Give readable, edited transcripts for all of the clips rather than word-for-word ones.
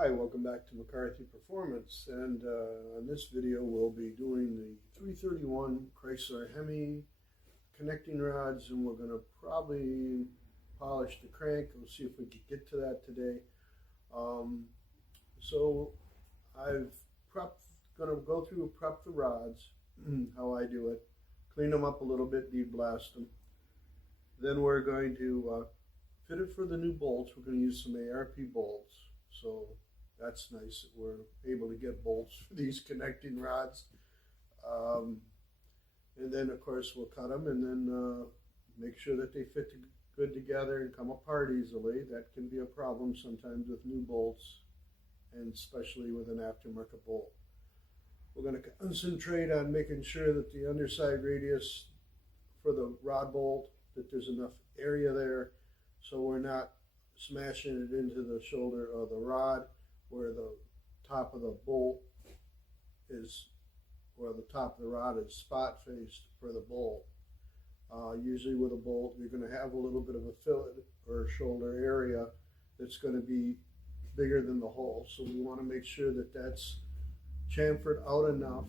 Hi, welcome back to McCarthy Performance, and on this video we'll be doing the 331 Chrysler Hemi connecting rods, and we're going to probably polish the crank. We'll see if we can get to that today. So I've going to go through and prep the rods, how I do it, clean them up a little bit, de-blast them. Then we're going to fit it for the new bolts. We're going to use some ARP bolts. So that's nice that we're able to get bolts for these connecting rods. And then of course we'll cut them and then make sure that they fit good together and come apart easily. That can be a problem sometimes with new bolts, and especially with an aftermarket bolt. We're going to concentrate on making sure that the underside radius for the rod bolt, that there's enough area there so we're not smashing it into the shoulder of the rod where the top of the bolt is, where the top of the rod is spot faced for the bolt. Usually with a bolt you're going to have a little bit of a fillet or a shoulder area that's going to be bigger than the hole, so we want to make sure that that's chamfered out enough,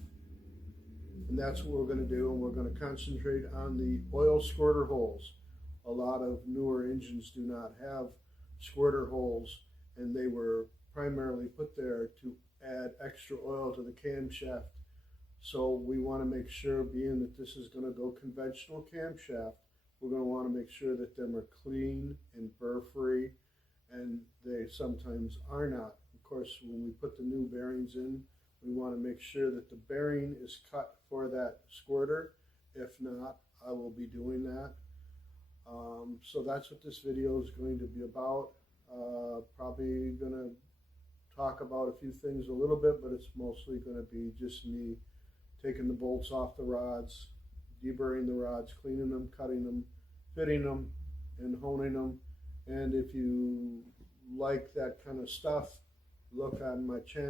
and that's what we're going to do. And we're going to concentrate on the oil squirter holes. A lot of newer engines do not have squirter holes, and they were primarily put there to add extra oil to the camshaft. So we want to make sure, being that this is going to go conventional camshaft, we're going to want to make sure that them are clean and burr free, and they sometimes are not. Of course, when we put the new bearings in, we want to make sure that the bearing is cut for that squirter. If not, I will be doing that. So that's what this video is going to be about. Probably going to talk about a few things a little bit, but it's mostly going to be just me taking the bolts off the rods, deburring the rods, cleaning them, cutting them, fitting them, and honing them. And if you like that kind of stuff, look on my channel.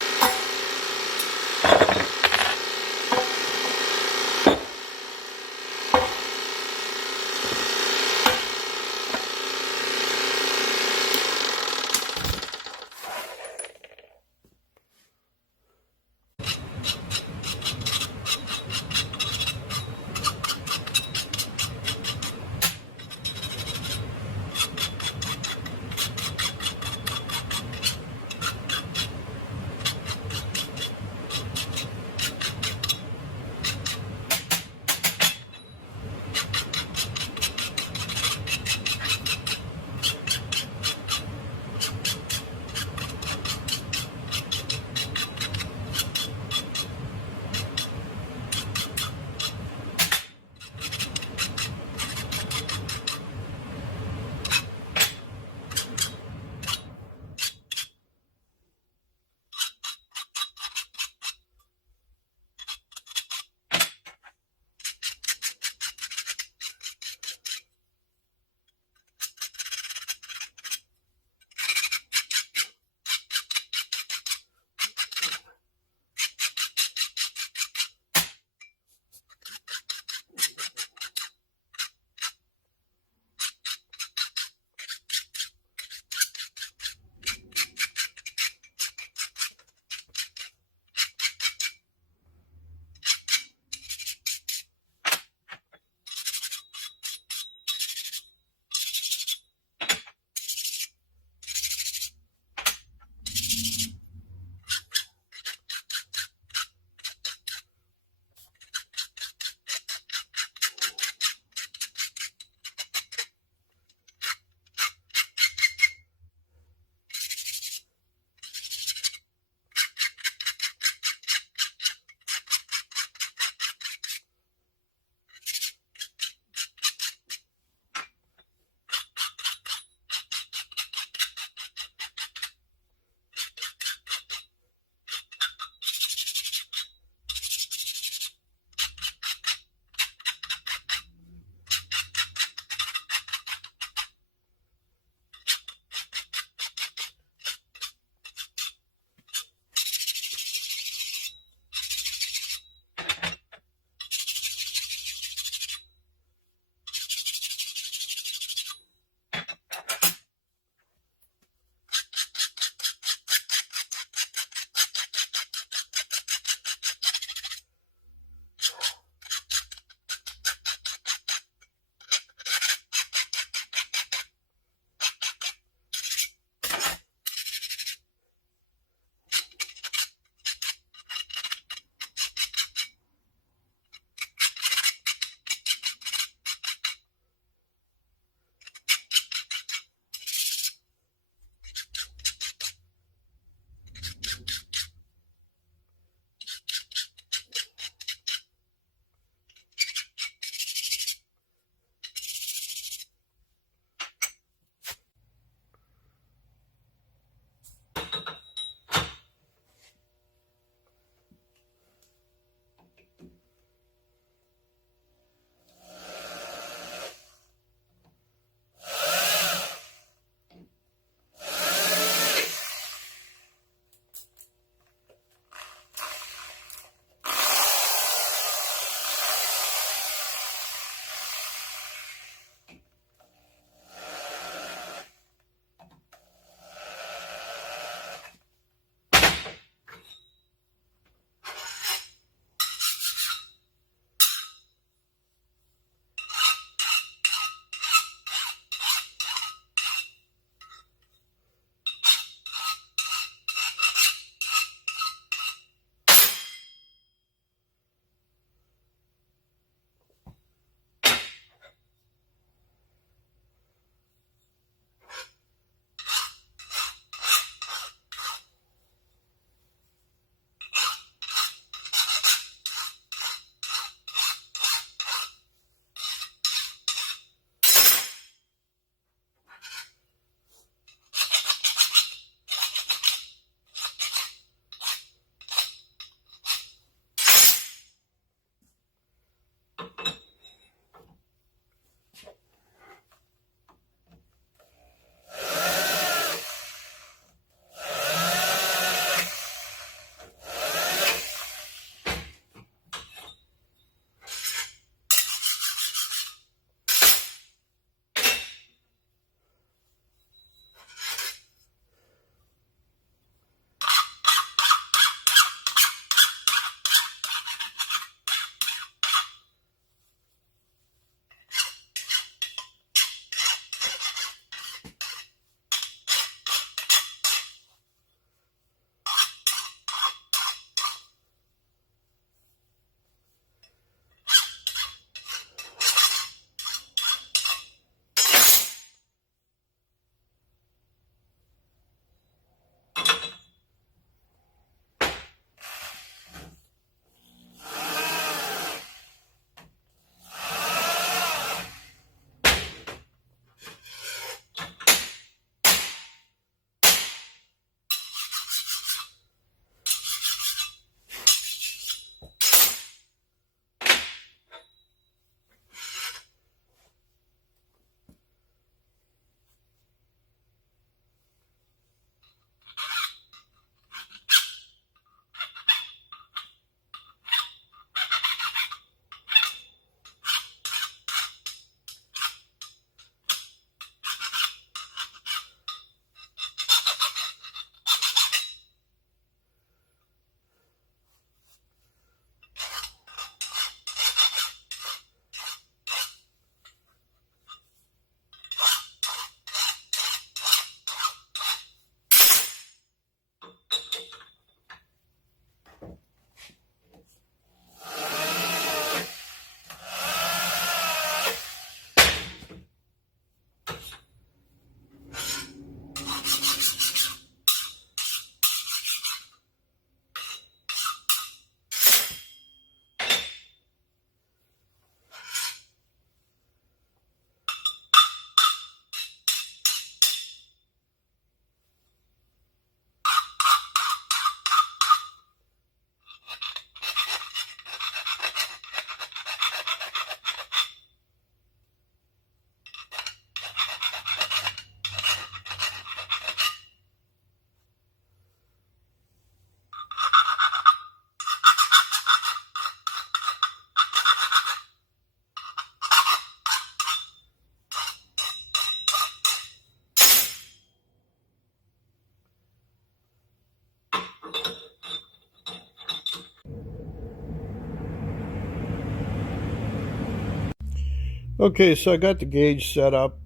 Okay, so I got the gauge set up.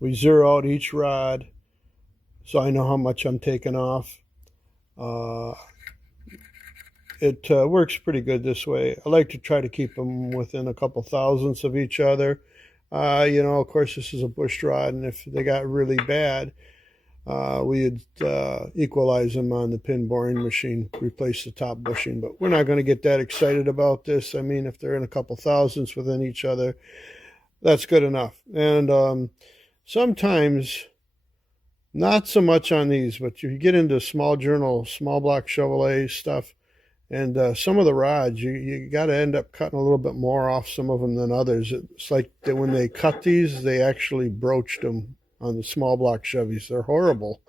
We zero out each rod, so I know how much I'm taking off. It works pretty good this way. I like to try to keep them within a couple thousandths of each other. Of course, this is a bush rod, and if they got really bad, we'd equalize them on the pin boring machine, replace the top bushing. But we're not going to get that excited about this. I mean, if they're in a couple thousandths within each other, that's good enough. And sometimes, not so much on these, but you get into small journal, small block Chevrolet stuff, and some of the rods, you got to end up cutting a little bit more off some of them than others. It's like that when they cut these, they actually broached them on the small block Chevys. They're horrible,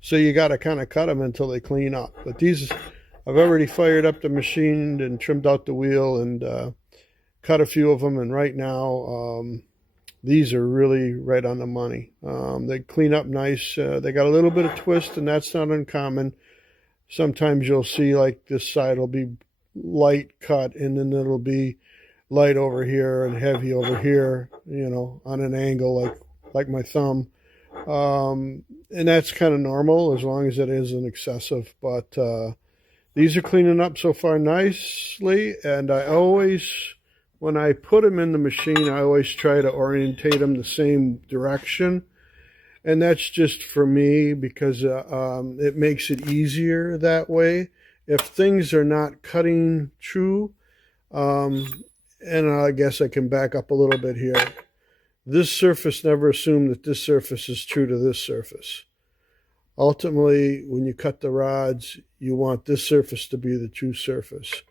so you got to kind of cut them until they clean up. But these, I've already fired up the machine and trimmed out the wheel and cut a few of them. And right now, these are really right on the money. They clean up nice. They got a little bit of twist, and that's not uncommon. Sometimes you'll see like this side will be light cut, and then it'll be light over here and heavy over here, on an angle like my thumb. And that's kind of normal as long as it isn't excessive. But these are cleaning up so far nicely, and I always, when I put them in the machine, I always try to orientate them the same direction. And that's just for me because it makes it easier that way. If things are not cutting true, and I guess I can back up a little bit here. This surface, never assume that this surface is true to this surface. Ultimately, when you cut the rods, you want this surface to be the true surface.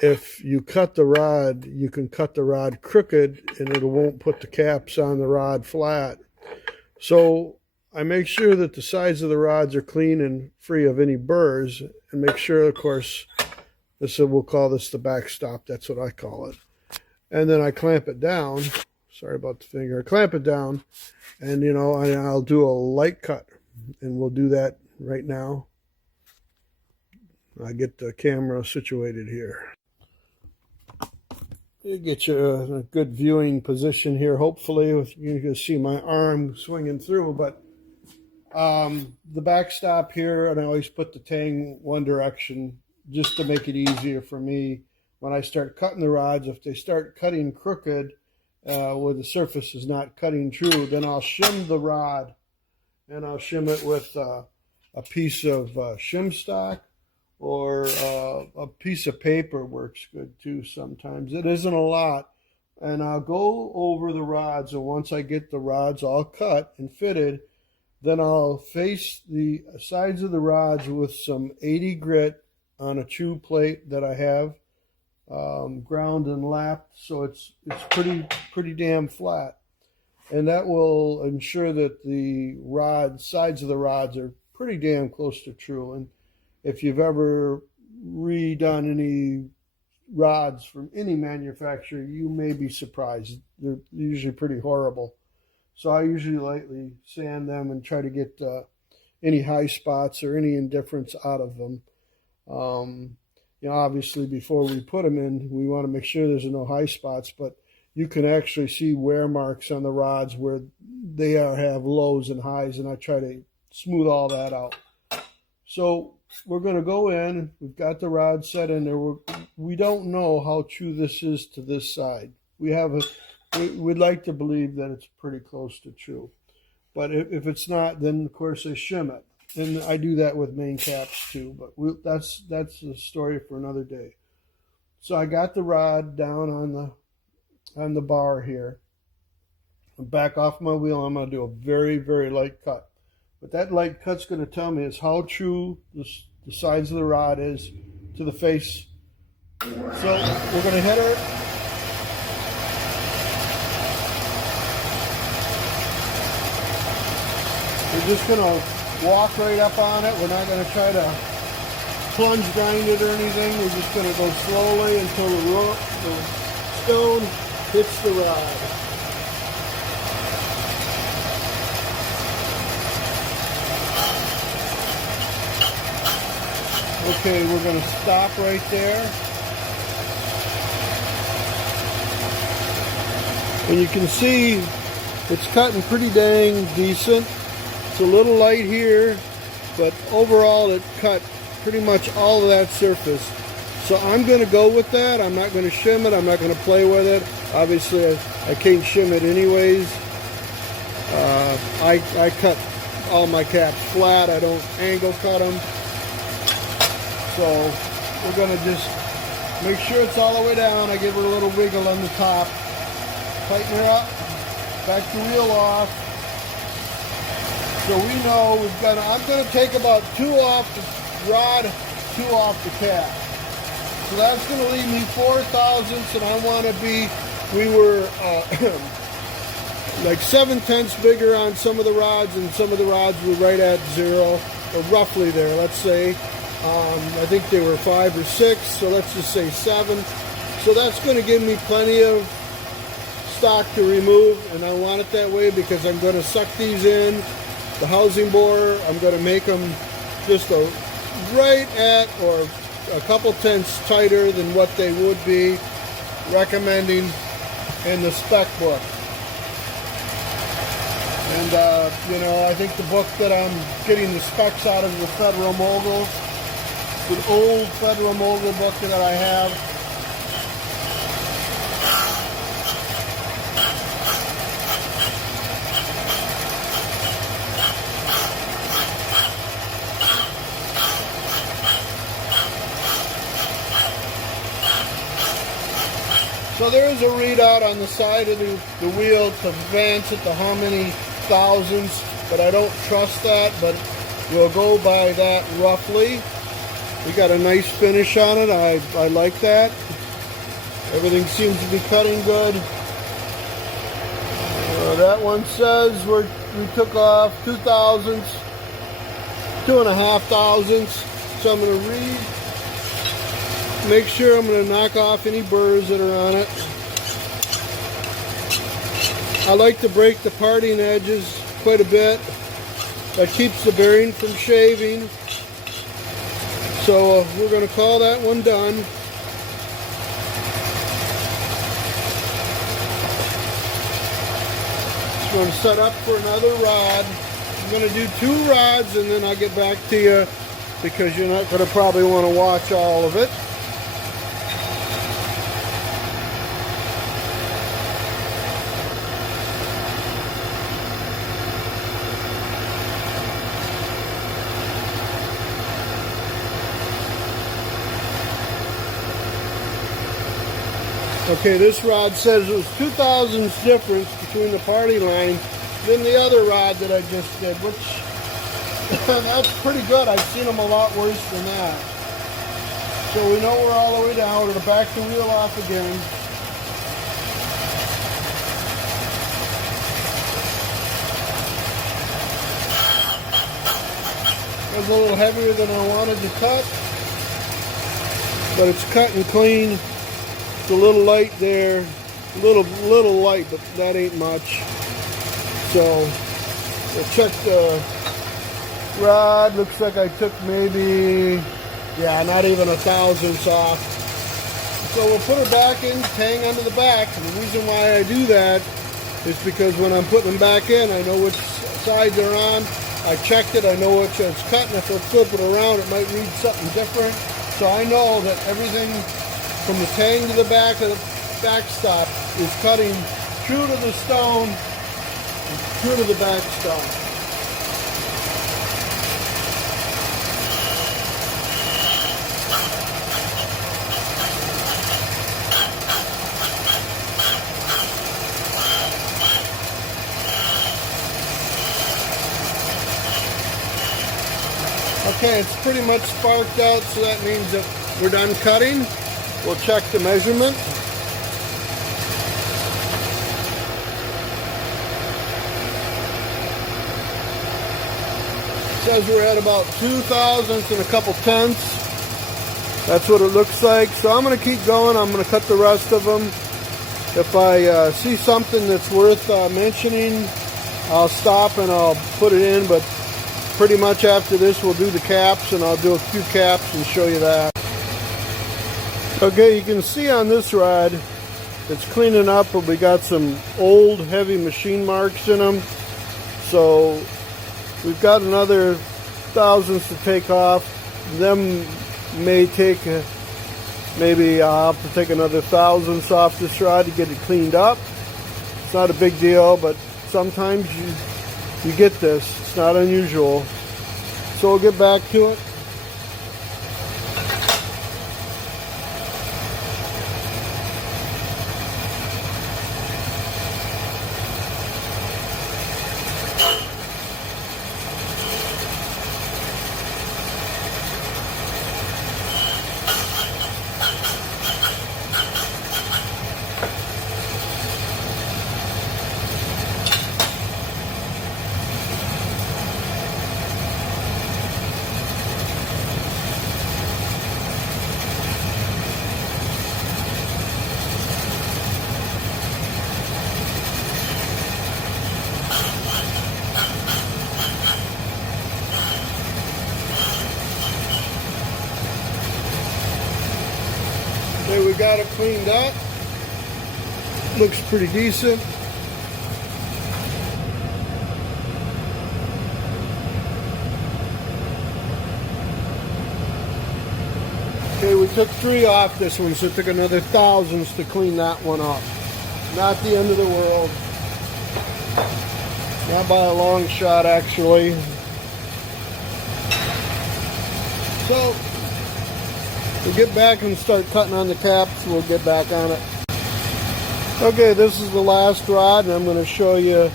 If you cut the rod, you can cut the rod crooked and it won't put the caps on the rod flat. So I make sure that the sides of the rods are clean and free of any burrs, and make sure, of course, we'll call this the backstop. That's what I call it. And then I clamp it down. Sorry about the finger. I clamp it down, and I'll do a light cut, and we'll do that right now. I get the camera situated here. Get you a good viewing position here. Hopefully, you can see my arm swinging through. But the backstop here, and I always put the tang one direction just to make it easier for me when I start cutting the rods. If they start cutting crooked, where the surface is not cutting true, then I'll shim the rod, and I'll shim it with a piece of shim stock. Or a piece of paper works good too sometimes. It isn't a lot. And I'll go over the rods, and once I get the rods all cut and fitted, then I'll face the sides of the rods with some 80 grit on a chew plate that I have ground and lapped, so it's pretty damn flat. And that will ensure that the sides of the rods are pretty damn close to true. And if you've ever redone any rods from any manufacturer, you may be surprised. They're usually pretty horrible. So I usually lightly sand them and try to get any high spots or any indifference out of them. Obviously before we put them in, we want to make sure there's no high spots, but you can actually see wear marks on the rods where they have lows and highs, and I try to smooth all that out. So we're going to go in. We've got the rod set in there. We don't know how true this is to this side. We'd like to believe that it's pretty close to true. But if it's not, then of course I shim it. And I do that with main caps too. But that's a story for another day. So I got the rod down on the bar here. I'm back off my wheel. I'm going to do a very, very light cut. What that light cut's going to tell me is how true the sides of the rod is to the face. So we're going to hit her. We're just going to walk right up on it. We're not going to try to plunge grind it or anything. We're just going to go slowly until the stone hits the rod. Okay, we're going to stop right there. And you can see it's cutting pretty dang decent. It's a little light here, but overall it cut pretty much all of that surface. So I'm going to go with that. I'm not going to shim it. I'm not going to play with it. Obviously, I can't shim it anyways. I cut all my caps flat. I don't angle cut them. So we're going to just make sure it's all the way down. I give her a little wiggle on the top. Tighten her up. Back the wheel off. So we know we've got, I'm going to take about 2 off the rod, 2 off the cap. So that's going to leave me 4 thousandths, and I want to be, we were like 7/10 bigger on some of the rods, and some of the rods were right at 0, or roughly there, let's say. I think they were 5 or 6, so let's just say 7. So that's going to give me plenty of stock to remove, and I want it that way because I'm going to suck these in. The housing bore, I'm going to make them just right at or a couple tenths tighter than what they would be recommending in the spec book. And you know, I think the book that I'm getting the specs out of is the Federal Mogul. It's an old Federal Mogul book that I have. So there is a readout on the side of the wheel to advance it to how many thousandths, but I don't trust that, but we'll go by that roughly. We got a nice finish on it. I like that. Everything seems to be cutting good. That one says we took off 2 thousandths, 2.5 thousandths. So I'm going to read. Make sure I'm going to knock off any burrs that are on it. I like to break the parting edges quite a bit. That keeps the bearing from shaving. So we're going to call that one done. Just going to set up for another rod. I'm going to do 2 rods and then I'll get back to you because you're not going to probably want to watch all of it. Okay, this rod says it was 2 thousandths difference between the party line than the other rod that I just did, which that's pretty good. I've seen them a lot worse than that. So we know we're all the way down. We're going to back the wheel off again. It was a little heavier than I wanted to cut, but it's cutting clean. It's a little light there, little light, but that ain't much. So we'll check the rod. Looks like I took maybe, yeah, not even 1 thousandths off. So we'll put her back in, hang onto the back. And the reason why I do that is because when I'm putting them back in, I know which side they're on. I checked it, I know which it's cut, and if I flip it around, it might read something different. So I know that everything from the tang to the back of the backstop is cutting true to the stone and true to the backstop. Okay, it's pretty much sparked out, so that means that we're done cutting. We'll check the measurement. It says we're at about 2 thousandths and a couple tenths. That's what it looks like. So I'm going to keep going. I'm going to cut the rest of them. If I see something that's worth mentioning, I'll stop and I'll put it in. But pretty much after this, we'll do the caps, and I'll do a few caps and show you that. Okay, you can see on this rod, It's cleaning up, but we got some old heavy machine marks in them. So we've got another thousands to take off. Them may take, maybe I'll have to take another thousandths off this rod to get it cleaned up. It's not a big deal, but sometimes you get this. It's not unusual. So we'll get back to it. Okay, we got it cleaned up. Looks pretty decent. Okay, we took 3 off this one, so it took another thousands to clean that one up. Not the end of the world. Not by a long shot, actually. So we'll get back and start cutting on the caps. We'll get back on it. Okay, this is the last rod, and I'm going to show you.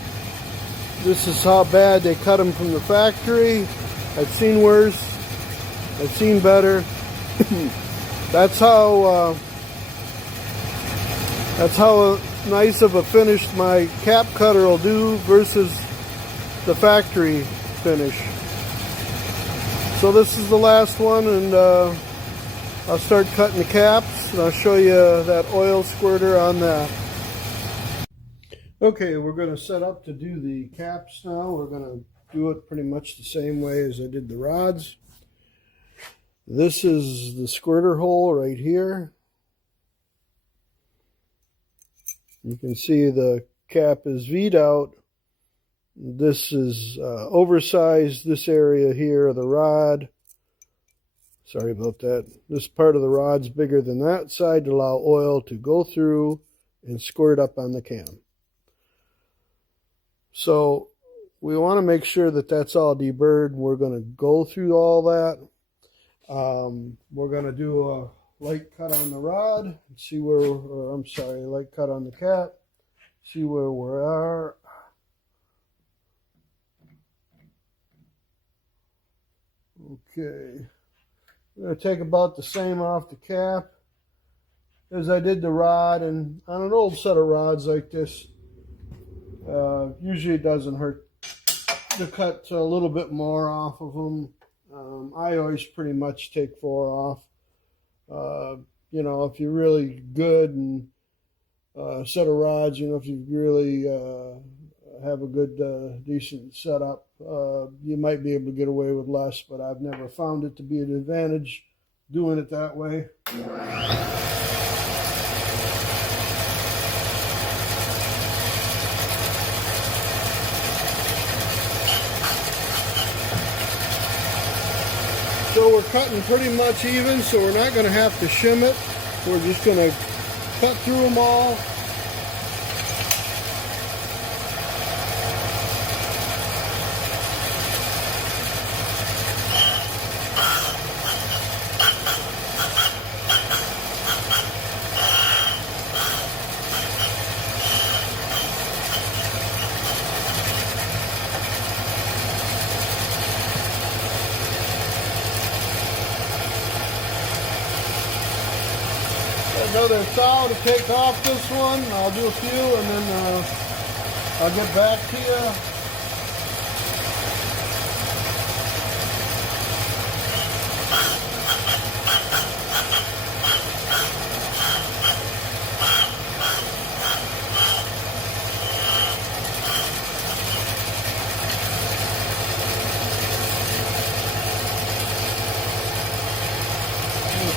This is how bad they cut them from the factory. I've seen worse. I've seen better. That's how nice of a finish my cap cutter will do versus the factory finish. So this is the last one, and I'll start cutting the caps, and I'll show you that oil squirter on that. Okay, we're going to set up to do the caps now. We're going to do it pretty much the same way as I did the rods. This is the squirter hole right here. You can see the cap is V'd out. This is oversized, this area here of the rod. Sorry about that. This part of the rod's bigger than that side to allow oil to go through and squirt up on the cam. So we want to make sure that that's all deburred. We're going to go through all that. We're going to do a light cut on the rod, and see where, or I'm sorry, light cut on the cap, see where we are. Okay, I'm going to take about the same off the cap as I did the rod, and on an old set of rods like this, usually it doesn't hurt to cut a little bit more off of them. I always pretty much take 4 off. You know, if you're really good and set of rods, you know, if you really have a good, decent setup, you might be able to get away with less, but I've never found it to be an advantage doing it that way. So we're cutting pretty much even, so we're not going to have to shim it. We're just going to cut through them all. Another saw to take off this one. I'll do a few and then I'll get back to you.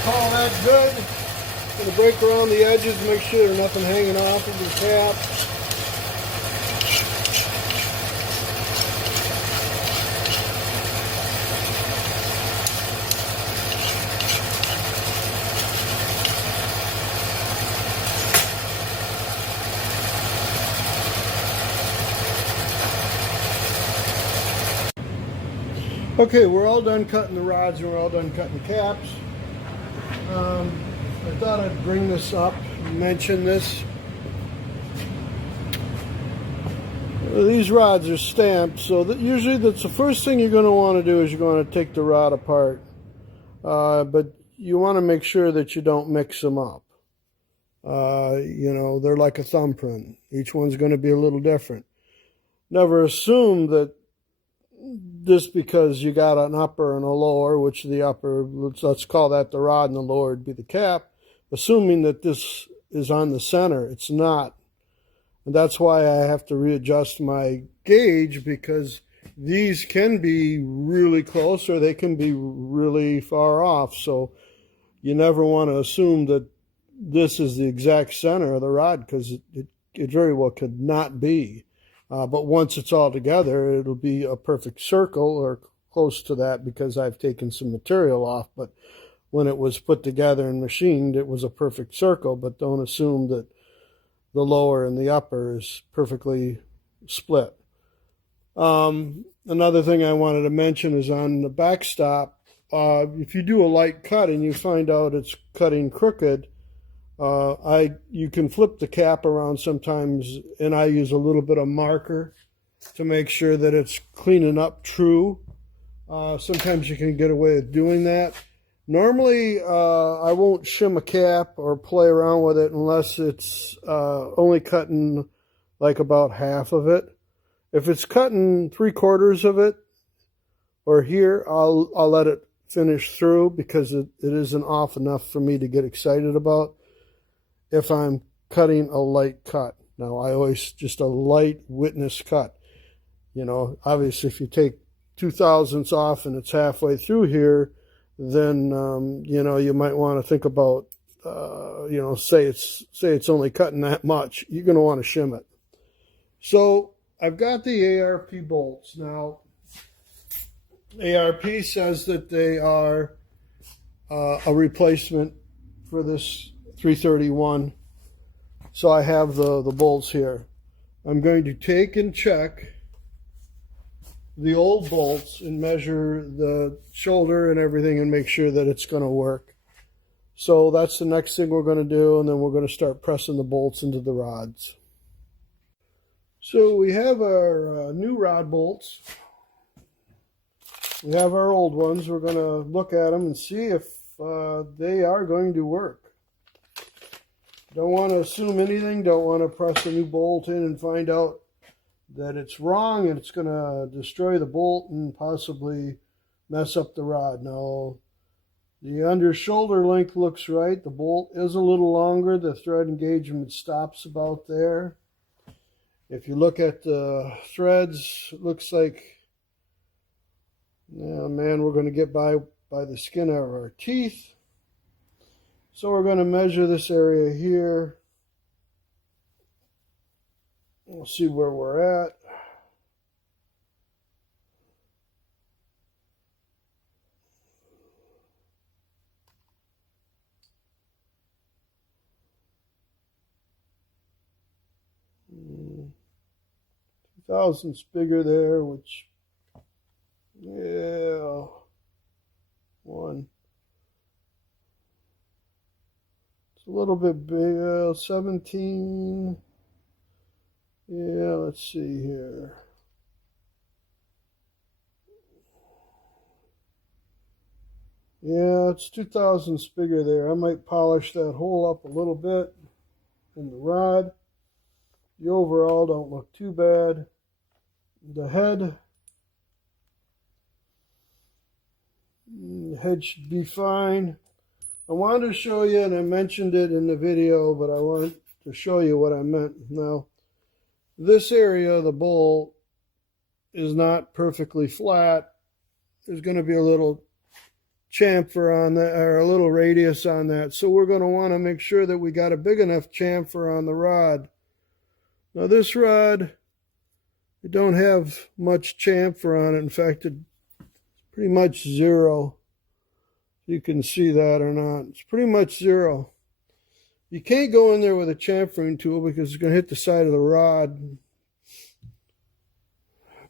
Call that good. Gonna break around the edges, make sure there's nothing hanging off of the cap. Okay, we're all done cutting the rods and we're all done cutting the caps. I thought I'd bring this up and mention this. These rods are stamped, so that usually that's the first thing you're going to want to do is you're going to take the rod apart. But you want to make sure that you don't mix them up. You know, they're like a thumbprint. Each one's going to be a little different. Never assume that just because you got an upper and a lower, which the upper, let's call that the rod, and the lower would be the cap, assuming that this is on the center. It's not. And that's why I have to readjust my gauge, because these can be really close or they can be really far off. So you never want to assume that this is the exact center of the rod, because it very well could not be. But once it's all together, it'll be a perfect circle or close to that, because I've taken some material off. But when it was put together and machined, it was a perfect circle. But don't assume that the lower and the upper is perfectly split. Another thing I wanted to mention is on the backstop, if you do a light cut and you find out it's cutting crooked, you can flip the cap around sometimes, and I use a little bit of marker to make sure that it's cleaning up true. Sometimes you can get away with doing that. Normally, I won't shim a cap or play around with it unless it's only cutting like about half of it. If it's cutting 3/4 of it, or here, I'll let it finish through, because it isn't off enough for me to get excited about if I'm cutting a light cut. Now, I always just a light witness cut. You know, obviously if you take 2/1000 off and it's halfway through here, then, you know, you might want to think about, you know, say it's only cutting that much. You're going to want to shim it. So I've got the ARP bolts. Now, ARP says that they are a replacement for this 331. So I have the bolts here. I'm going to take and check the old bolts and measure the shoulder and everything and make sure that it's going to work. So that's the next thing we're going to do, and then we're going to start pressing the bolts into the rods. So we have our new rod bolts. We have our old ones. We're going to look at them and see if they are going to work. Don't want to assume anything. Don't want to press a new bolt in and find out that it's wrong and it's going to destroy the bolt and possibly mess up the rod. Now, the under shoulder length looks right. The bolt is a little longer. The thread engagement stops about there. If you look at the threads, it looks like, yeah, man, we're going to get by the skin of our teeth. So we're going to measure this area here. We'll see where we're at. Thousandths bigger there, which, yeah, one. It's a little bit big, 17. Yeah, let's see here. Yeah, it's 2/1000ths bigger there. I might polish that hole up a little bit in the rod. The overall don't look too bad. The head should be fine. I wanted to show you, and I mentioned it in the video, but I wanted to show you what I meant. Now, this area of the bolt is not perfectly flat. There's going to be a little chamfer on that, or a little radius on that. So we're going to want to make sure that we got a big enough chamfer on the rod. Now this rod, it don't have much chamfer on it. In fact, it's pretty much zero. You can see that or not. It's pretty much zero. You can't go in there with a chamfering tool because it's going to hit the side of the rod.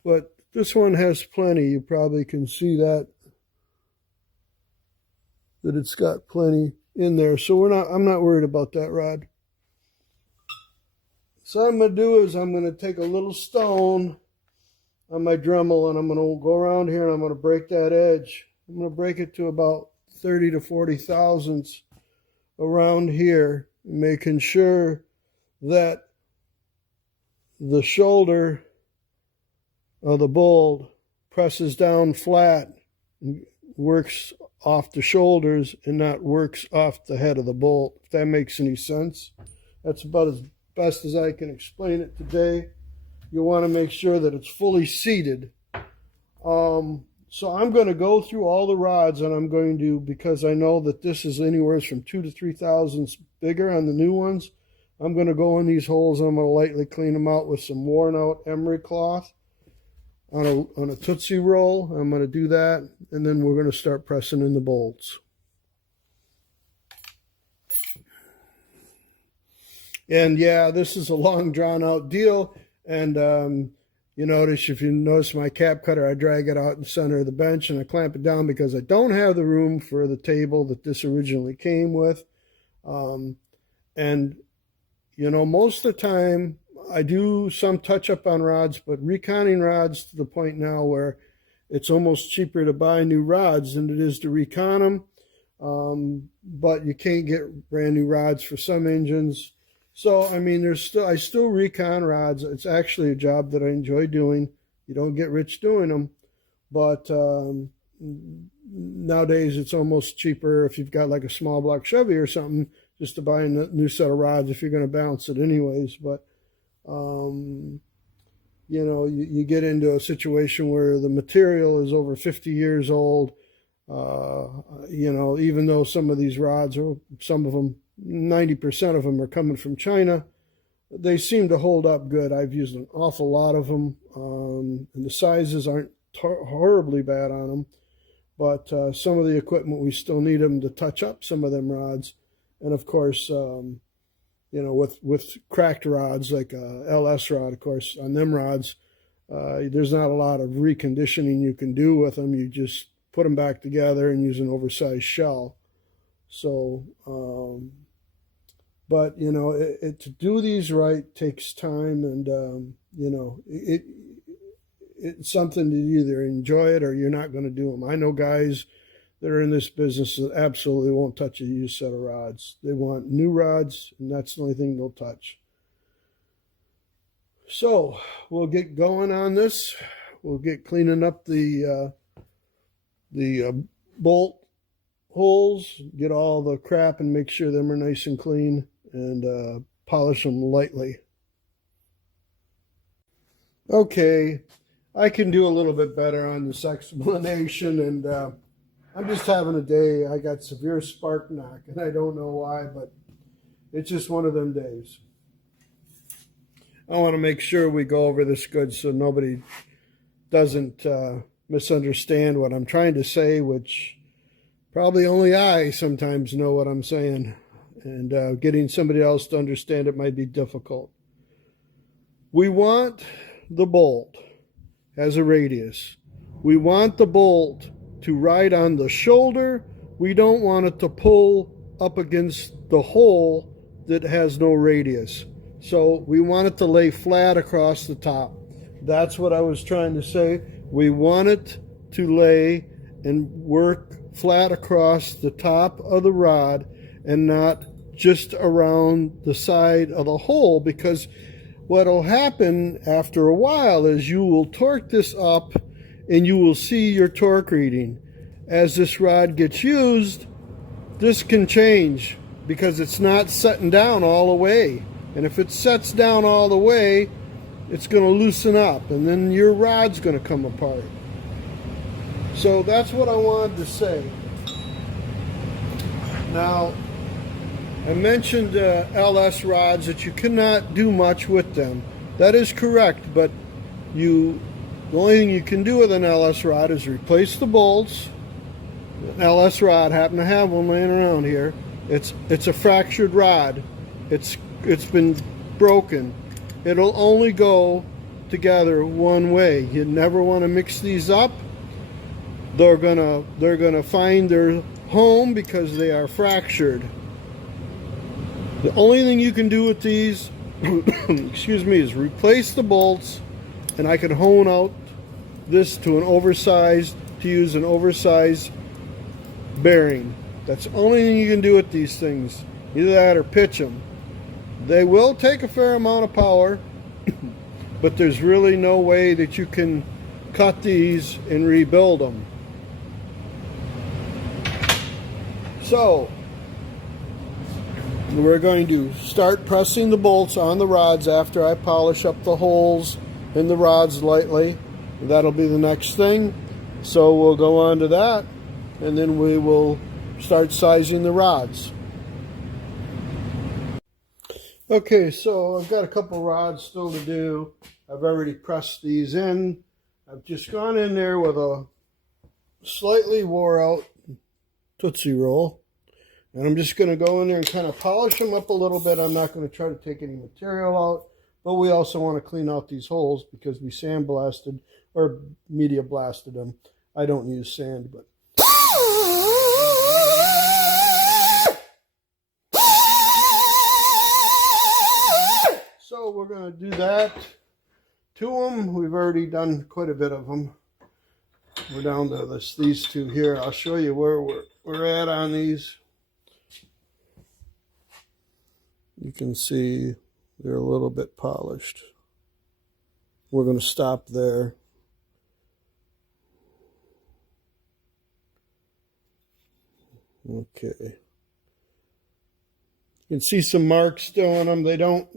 But this one has plenty. You probably can see that it's got plenty in there. So I'm not worried about that rod. So what I'm going to do is I'm going to take a little stone on my Dremel and I'm going to go around here and I'm going to break that edge. I'm going to break it to about 30 to 40 thousandths around here, making sure that the shoulder of the bolt presses down flat, works off the shoulders and not works off the head of the bolt, if that makes any sense. That's about as best as I can explain it today. You want to make sure that it's fully seated. So I'm going to go through all the rods, and I'm going to, because I know that this is anywhere from 2 to 3 thousandths bigger on the new ones, I'm going to go in these holes and I'm going to lightly clean them out with some worn out emery cloth on a Tootsie Roll. I'm going to do that, and then we're going to start pressing in the bolts. And yeah, this is a long drawn out deal, and if you notice my cap cutter, I drag it out in the center of the bench and I clamp it down because I don't have the room for the table that this originally came with. Most of the time I do some touch up on rods, but reconning rods to the point now where it's almost cheaper to buy new rods than it is to recon them. But you can't get brand new rods for some engines. So, I mean, I still recon rods. It's actually a job that I enjoy doing. You don't get rich doing them, but nowadays it's almost cheaper if you've got like a small block Chevy or something just to buy a new set of rods if you're going to balance it anyways. But, you get into a situation where the material is over 50 years old. Even though some of these rods, or some of them, 90% of them are coming from China, they seem to hold up good. I've used an awful lot of them, and the sizes aren't horribly bad on them, but some of the equipment, we still need them to touch up some of them rods. And of course, with cracked rods like a LS rod, of course, on them rods, there's not a lot of reconditioning you can do with them. You just put them back together and use an oversized shell. So, but to do these right takes time, and it's something to either enjoy it or you're not going to do them. I know guys that are in this business that absolutely won't touch a used set of rods. They want new rods, and that's the only thing they'll touch. So we'll get going on this. We'll get cleaning up the bolt holes, get all the crap and make sure them are nice and clean, and polish them lightly. Okay, I can do a little bit better on this explanation, and I'm just having a day. I got severe spark knock, and I don't know why, but it's just one of them days. I want to make sure we go over this good so nobody doesn't misunderstand what I'm trying to say, which probably only I sometimes know what I'm saying, and getting somebody else to understand it might be difficult. We want the bolt as a radius. We want the bolt to ride on the shoulder. We don't want it to pull up against the hole that has no radius. So we want it to lay flat across the top. That's what I was trying to say. We want it to lay and work flat across the top of the rod and not just around the side of the hole, because what will happen after a while is you will torque this up and you will see your torque reading. As this rod gets used, this can change because it's not setting down all the way. And if it sets down all the way, it's going to loosen up, and then your rod's going to come apart. So that's what I wanted to say. Now, I mentioned LS rods that you cannot do much with them. That is correct, but the only thing you can do with an LS rod is replace the bolts. An LS rod, happen to have one laying around here. It's a fractured rod. It's been broken. It'll only go together one way. You never want to mix these up. They're gonna find their home because they are fractured. The only thing you can do with these, excuse me, is replace the bolts, and I can hone out this to use an oversized bearing. That's the only thing you can do with these things. Either that or pitch them. They will take a fair amount of power, but there's really no way that you can cut these and rebuild them. So, we're going to start pressing the bolts on the rods after I polish up the holes in the rods lightly. That'll be the next thing. So we'll go on to that, and then we will start sizing the rods. Okay, so I've got a couple rods still to do. I've already pressed these in. I've just gone in there with a slightly wore out Tootsie Roll. And I'm just going to go in there and kind of polish them up a little bit. I'm not going to try to take any material out. But we also want to clean out these holes because we sandblasted or media blasted them. I don't use sand, but... So we're going to do that to them. We've already done quite a bit of them. We're down to these two here. I'll show you where we're at on these. You can see they're a little bit polished. We're going to stop there. Okay. You can see some marks still on them. They don't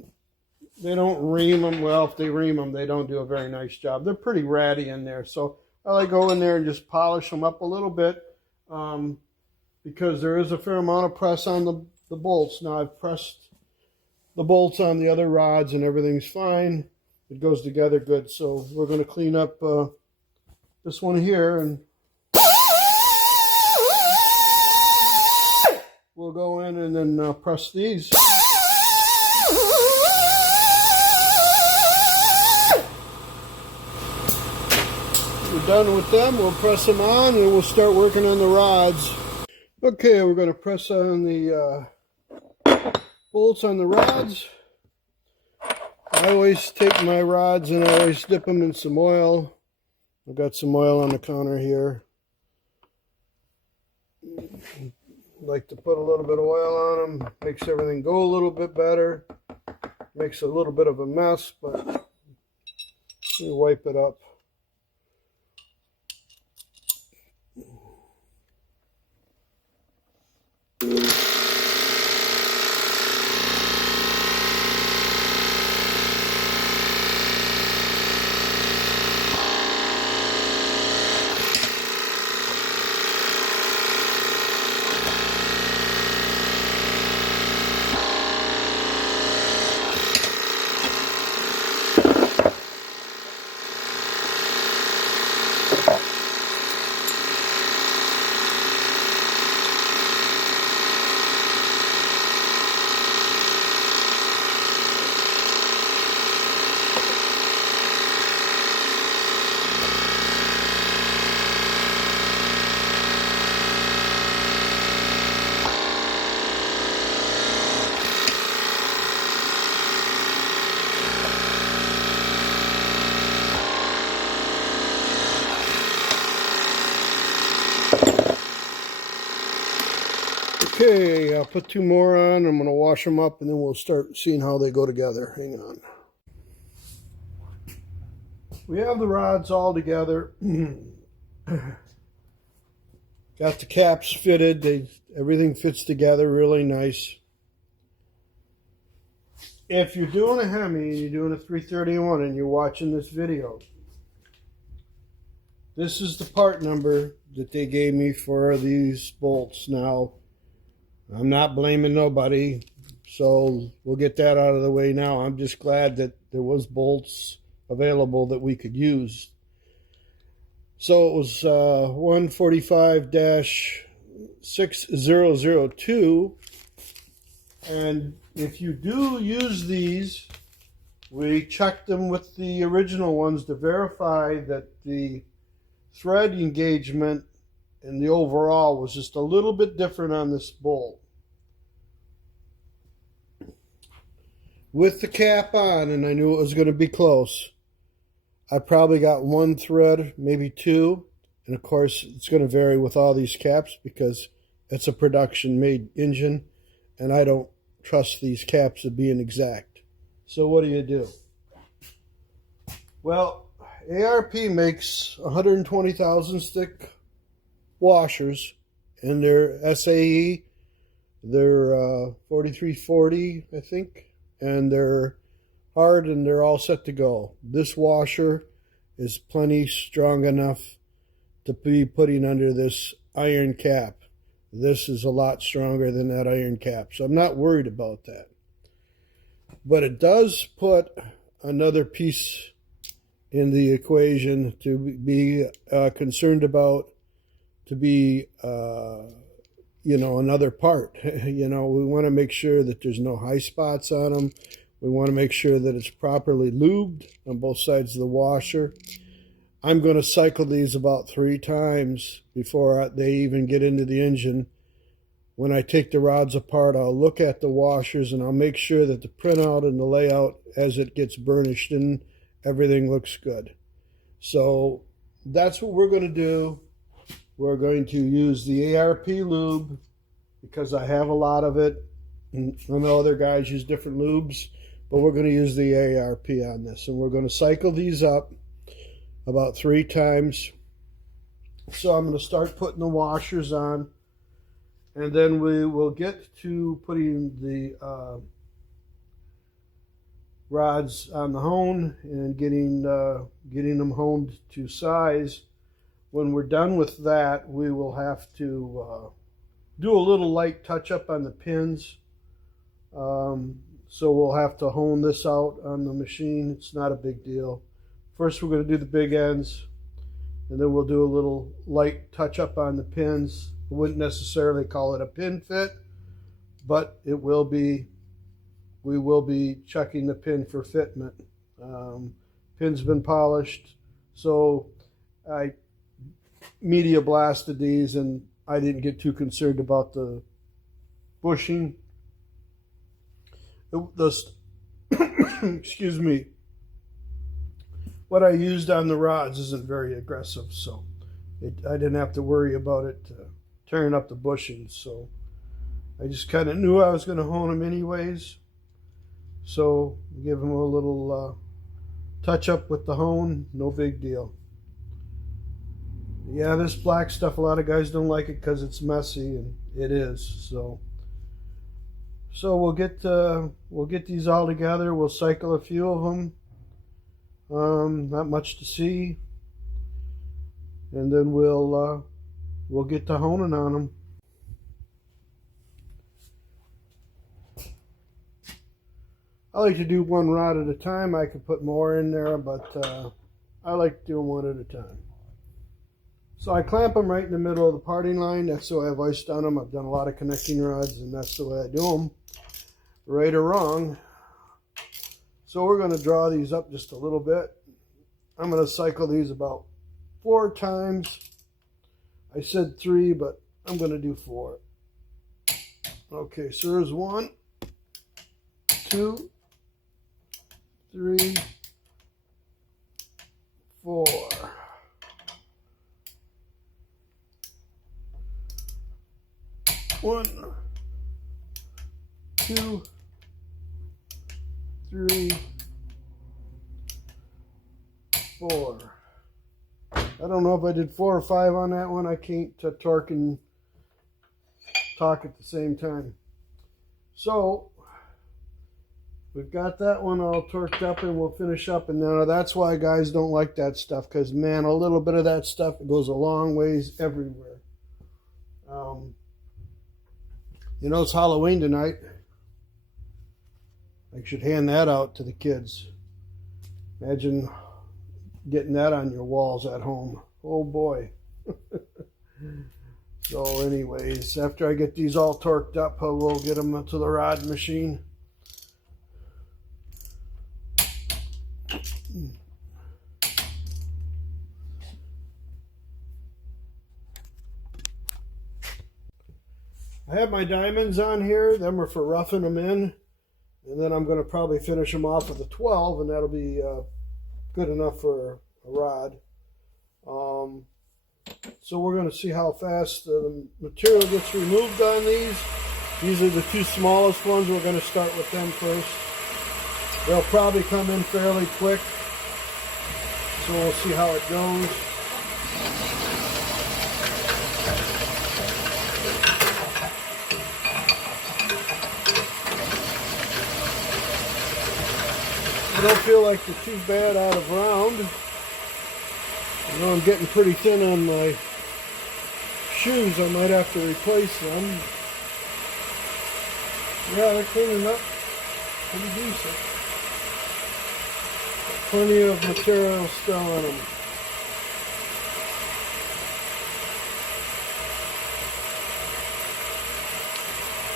ream them. Well, if they ream them, they don't do a very nice job. They're pretty ratty in there. So I like go in there and just polish them up a little bit because there is a fair amount of press on the bolts. Now I've pressed the bolts on the other rods and everything's fine. It goes together good. So we're going to clean up this one here, and we'll go in and then press these. We're done with them. We'll press them on and we'll start working on the rods. Okay, we're going to press on the bolts on the rods. I always take my rods and I always dip them in some oil. I've got some oil on the counter here. I like to put a little bit of oil on them. Makes everything go a little bit better. Makes a little bit of a mess, but you wipe it up. Okay, I'll put two more on. I'm going to wash them up and then we'll start seeing how they go together. Hang on. We have the rods all together. Got the caps fitted. Everything fits together really nice. If you're doing a Hemi and you're doing a 331 and you're watching this video, this is the part number that they gave me for these bolts. Now, I'm not blaming nobody, so we'll get that out of the way now. I'm just glad that there was bolts available that we could use. So it was 145-6002, and if you do use these, we checked them with the original ones to verify that the thread engagement and the overall was just a little bit different on this bolt. With the cap on, and I knew it was going to be close, I probably got one thread, maybe two, and of course it's going to vary with all these caps because it's a production made engine and I don't trust these caps of being exact. So what do? Well, ARP makes 120,000 stick washers, and they're SAE, they're 4340, I think, and they're hard and they're all set to go. This washer is plenty strong enough to be putting under this iron cap. This is a lot stronger than that iron cap, so I'm not worried about that. But it does put another piece in the equation to be concerned about, to be, another part. We want to make sure that there's no high spots on them. We want to make sure that it's properly lubed on both sides of the washer. I'm going to cycle these about 3 times before they even get into the engine. When I take the rods apart, I'll look at the washers and I'll make sure that the printout and the layout as it gets burnished and everything looks good. So that's what we're going to do. We're going to use the ARP lube because I have a lot of it. And I know other guys use different lubes, but we're going to use the ARP on this. And we're going to cycle these up about 3 times. So I'm going to start putting the washers on. And then we will get to putting the rods on the hone and getting them honed to size. When we're done with that, we will have to do a little light touch up on the pins. So we'll have to hone this out on the machine. It's not a big deal. First we're going to do the big ends, and then we'll do a little light touch up on the pins. I wouldn't necessarily call it a pin fit, but it will be. We will be checking the pin for fitment. Pin's been polished, so I media blasted these, and I didn't get too concerned about the bushing. Excuse me. What I used on the rods isn't very aggressive, so I didn't have to worry about it tearing up the bushings. So I just kind of knew I was going to hone them anyways. So give them a little touch up with the hone, no big deal. Yeah, this black stuff, a lot of guys don't like it because it's messy, and it is. So we'll get these all together. We'll cycle a few of them. Not much to see, and then we'll get to honing on them. I like to do one rod at a time. I could put more in there, but I like doing one at a time. So I clamp them right in the middle of the parting line. That's the way I've always done them. I've done a lot of connecting rods, and that's the way I do them, right or wrong. So we're going to draw these up just a little bit. I'm going to cycle these about 4 times. I said 3, but I'm going to do 4. Okay, so there's 1, 2, 3, 4. One, 2, 3, 4. I don't know if I did 4 or 5 on that one. I can't torque and talk at the same time. So we've got that one all torqued up, and we'll finish up. And now that's why guys don't like that stuff, because man, a little bit of that stuff goes a long ways everywhere. You know, it's Halloween tonight. I should hand that out to the kids. Imagine getting that on your walls at home. Oh boy. So anyways, after I get these all torqued up, I will get them to the rod machine. I have my diamonds on here. Them are for roughing them in. And then I'm going to probably finish them off with a 12, and that'll be good enough for a rod. So we're going to see how fast the material gets removed on these. These are the two smallest ones. We're going to start with them first. They'll probably come in fairly quick. So we'll see how it goes. I don't feel like they're too bad out of round. I know I'm getting pretty thin on my shoes. I might have to replace them. Yeah, they're cleaning up pretty decent. Plenty of material still on them.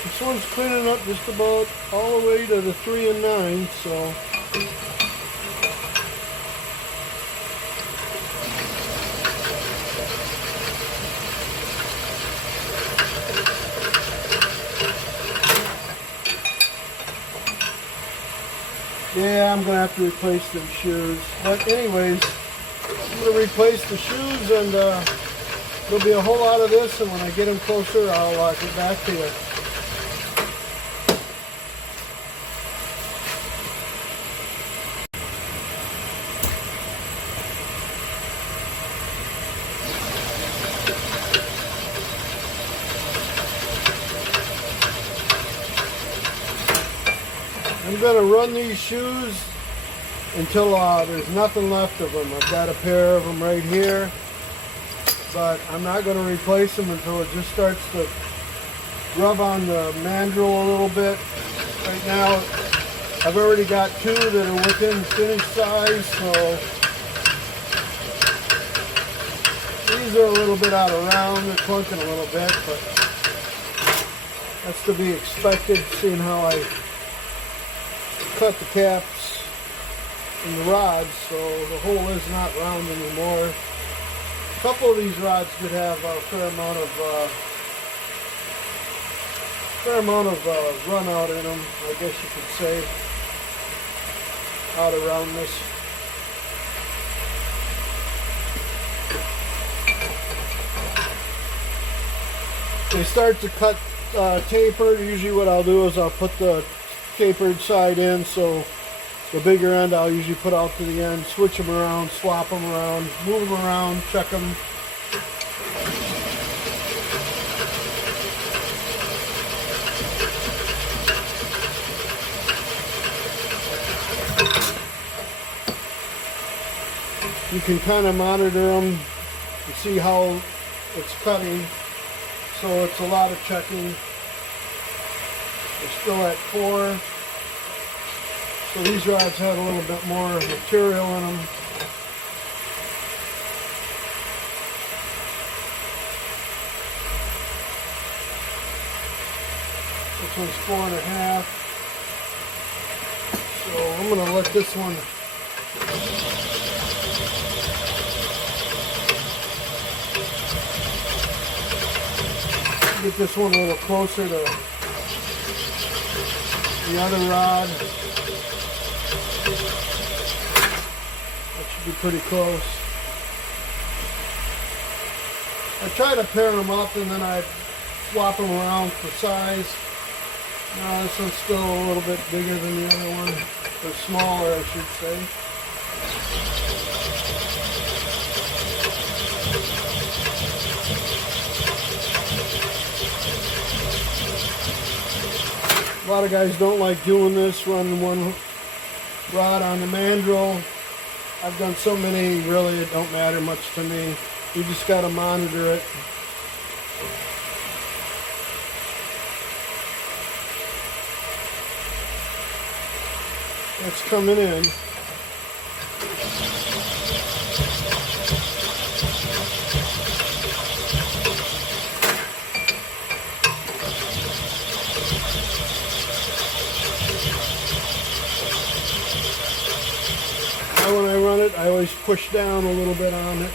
This one's cleaning up just about all the way to the 3 and 9, so. Yeah, I'm going to have to replace them shoes. But anyways, I'm going to replace the shoes, and there'll be a whole lot of this, and when I get them closer, I'll get back to you. I'm going to run these shoes until there's nothing left of them. I've got a pair of them right here, but I'm not going to replace them until it just starts to rub on the mandrel a little bit. Right now, I've already got two that are within finished size, so these are a little bit out of round. They're clunking a little bit, but that's to be expected, seeing how I cut the caps in the rods, so the hole is not round anymore. A couple of these rods did have a fair amount of run out in them, I guess you could say, out of roundness. They start to cut tapered. Usually what I'll do is I'll put the tapered side in, so the bigger end I'll usually put out to the end, switch them around, swap them around, move them around, check them. You can kind of monitor them to see how it's cutting, so it's a lot of checking. They're still at 4. So these rods have a little bit more material in them. This one's 4.5. So I'm going to let this one get this one a little closer to the other rod. That should be pretty close. I try to pair them up and then I swap them around for size. Now this one's still a little bit bigger than the other one, or smaller I should say. A lot of guys don't like doing this, running one rod on the mandrel. I've done so many, really it don't matter much to me. You just got to monitor it. That's coming in. Now when I run it, I always push down a little bit on it.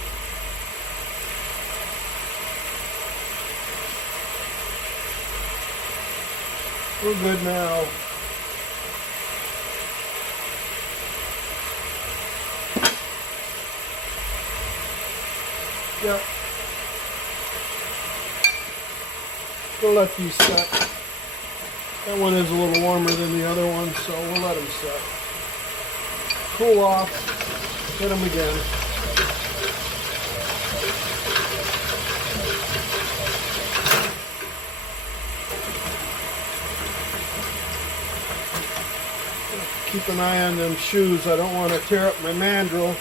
We're good now. Yep. We'll let these set. That one is a little warmer than the other one, so we'll let them set. Cool off. Hit them again. Keep an eye on them shoes. I don't want to tear up my mandrel,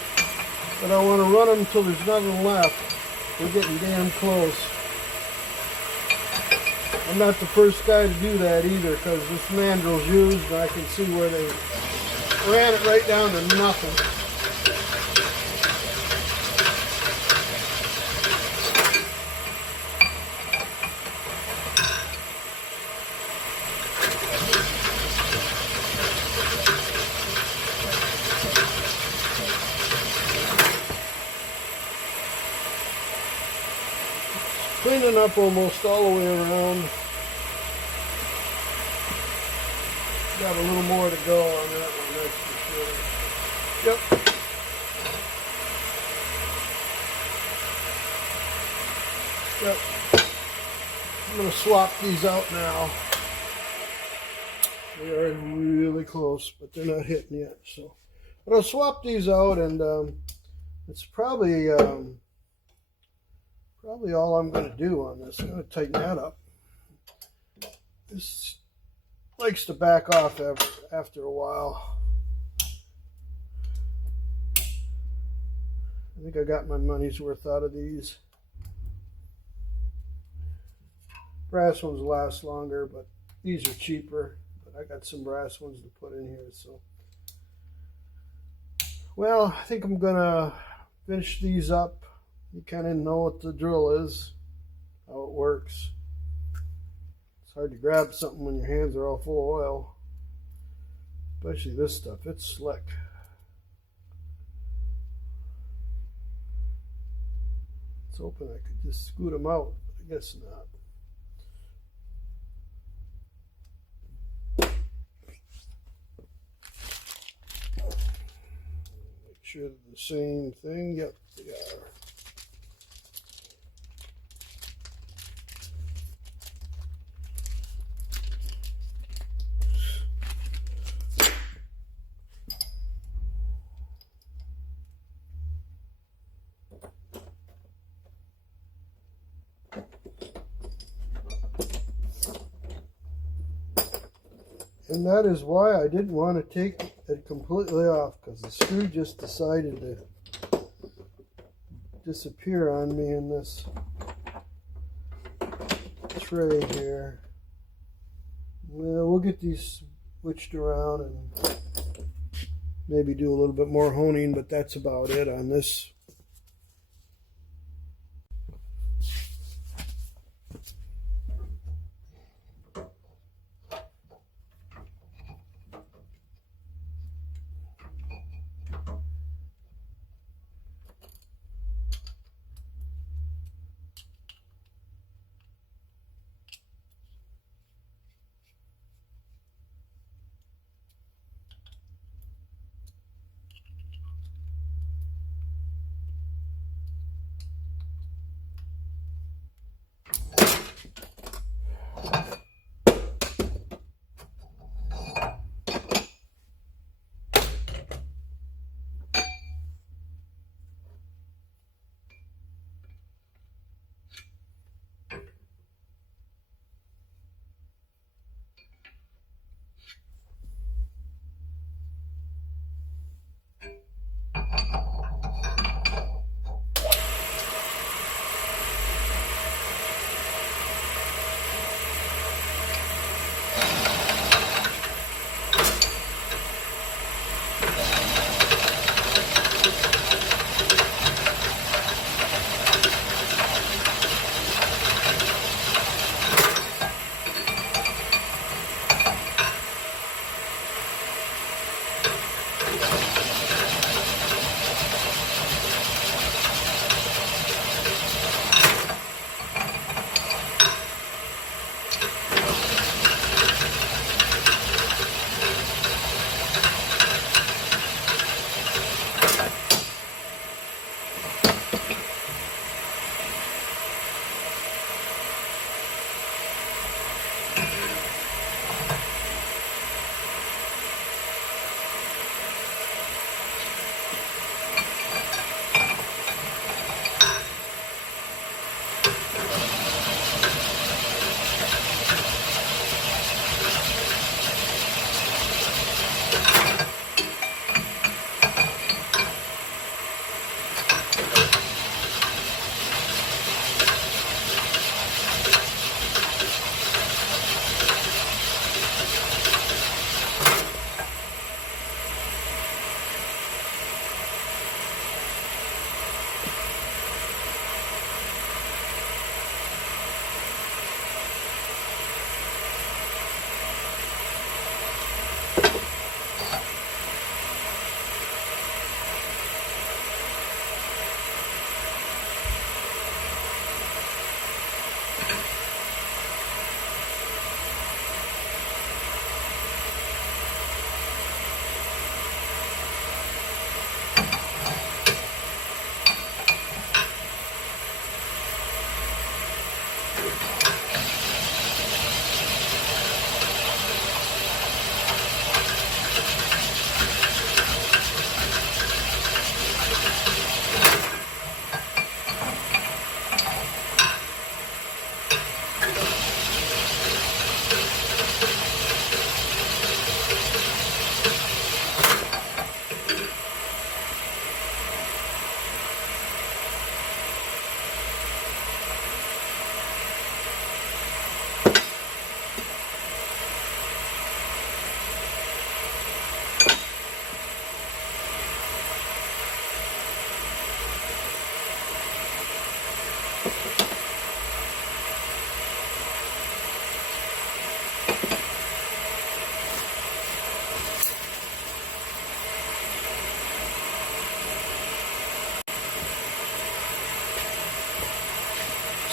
but I want to run them until there's nothing left. We're getting damn close. I'm not the first guy to do that either, because this mandrel's used and I can see where they ran it right down to nothing. Cleaning up almost all the way around. Got a little more to go on that one, that's for sure. Yep. Yep. I'm going to swap these out now. They are really close, but they're not hitting yet. So, but I'll swap these out, and it's probably all I'm going to do on this. I'm going to tighten that up. This likes to back off after a while. I think I got my money's worth out of these. Brass ones last longer, but these are cheaper. But I got some brass ones to put in here. So, well, I think I'm going to finish these up. You kind of know what the drill is, how it works. It's hard to grab something when your hands are all full of oil. Especially this stuff, it's slick. It's hoping I could just scoot them out, but I guess not. Make sure they're the same thing. Yep, they are. And that is why I didn't want to take it completely off, because the screw just decided to disappear on me in this tray here. Well, we'll get these switched around and maybe do a little bit more honing, but that's about it on this.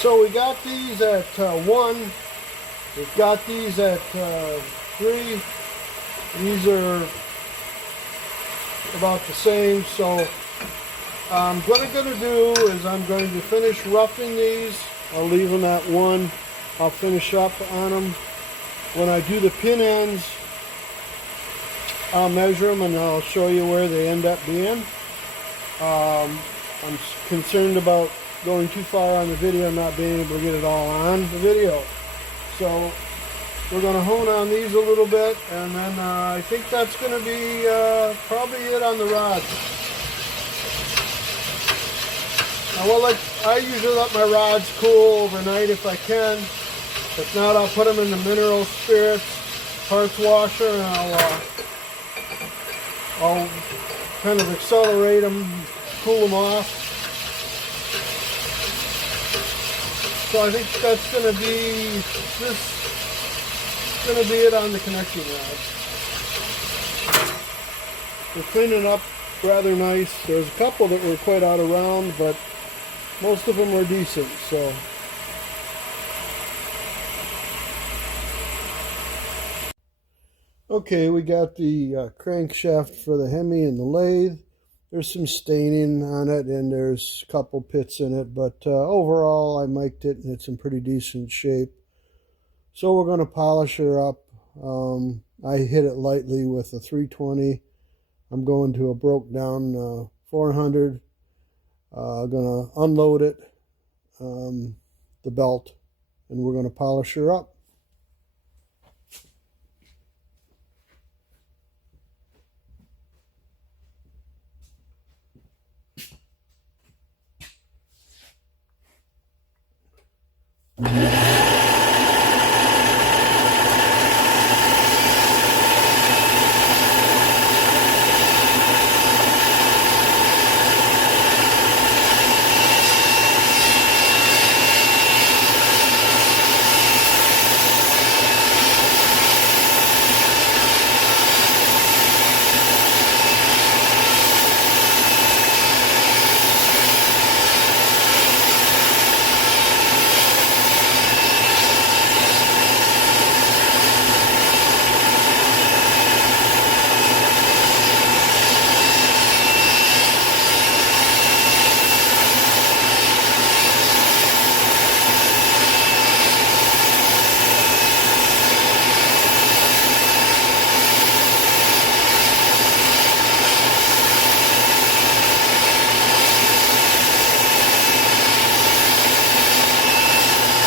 So we got these at 1, we've got these at 3, these are about the same. So what I'm going to do is I'm going to finish roughing these. I'll leave them at 1. I'll finish up on them. When I do the pin ends, I'll measure them and I'll show you where they end up being. I'm concerned about going too far on the video and not being able to get it all on the video. So we're going to hone on these a little bit, and then I think that's going to be probably it on the rods. Now, I usually let my rods cool overnight if I can. If not, I'll put them in the mineral spirits parts washer, and I'll kind of accelerate them, cool them off. So I think that's going to be it on the connecting rod. We're cleaning up rather nice. There's a couple that were quite out of round, but most of them are decent. So okay, we got the crankshaft for the hemi and the lathe. There's some staining on it, and there's a couple pits in it, but overall I mic'd it and it's in pretty decent shape. So we're going to polish her up. I hit it lightly with a 320. I'm going to a broke down 400. I'm going to unload it, the belt, and we're going to polish her up.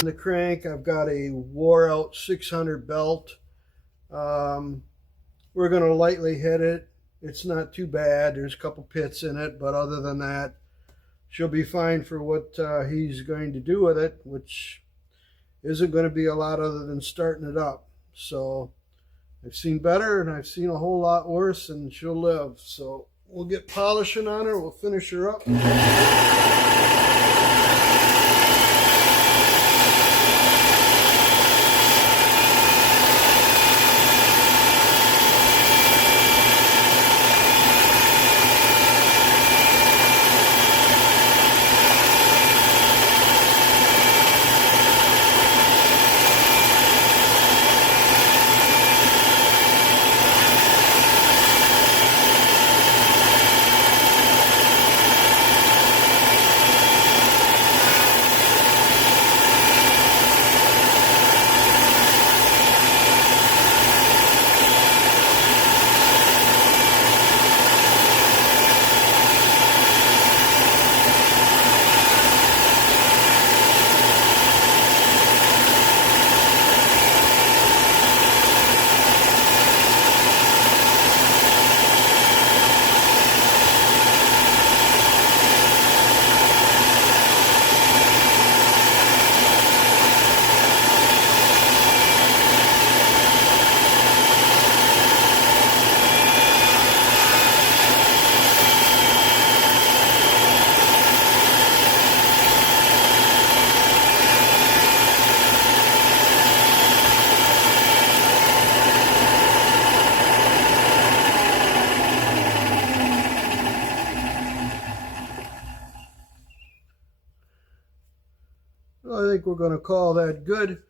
The crank, I've got a wore out 600 belt. We're going to lightly hit it. It's not too bad. There's a couple pits in it, but other than that, she'll be fine for what he's going to do with it, which isn't going to be a lot other than starting it up. So I've seen better and I've seen a whole lot worse, and she'll live. So we'll get polishing on her. We'll finish her up. think we're going to call that good.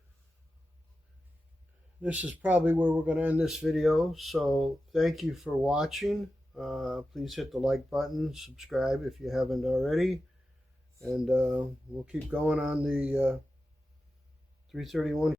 This is probably where we're going to end this video. So thank you for watching. Please hit the like button, subscribe if you haven't already, and we'll keep going on the 331